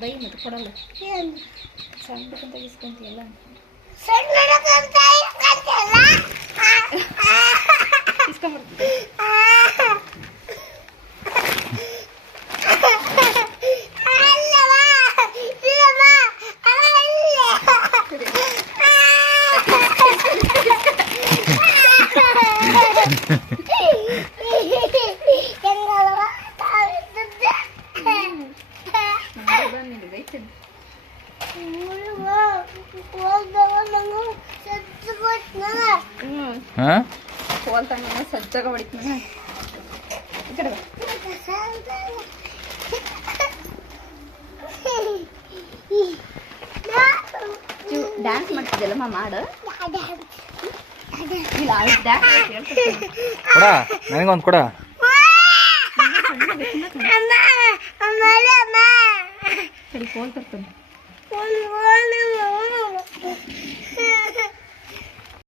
by ಮತ್ತೆ ಕೊಡಲ್ಲ ಸಣ್ಣಕ್ಕಂತ ಇಸ್ಕೊಂತೀಯಲ್ಲ ಇಸ್ಕೊಂಬರ್ತೀನಿ ಸಜ್ಜಾಗ ಹೊಡಿತೀನಿ ಈ ಕಡೆ ಡ್ಯಾನ್ಸ್ ಮಾಡ್ತಿದ್ದಲ್ಲಮ್ಮ ಮಾಡು ಇಲ್ಲ ಕೊಡ ನನಗೊಂದು ಕೊಡ ಸರಿ ಫೋನ್ ತರ್ತಾನೆ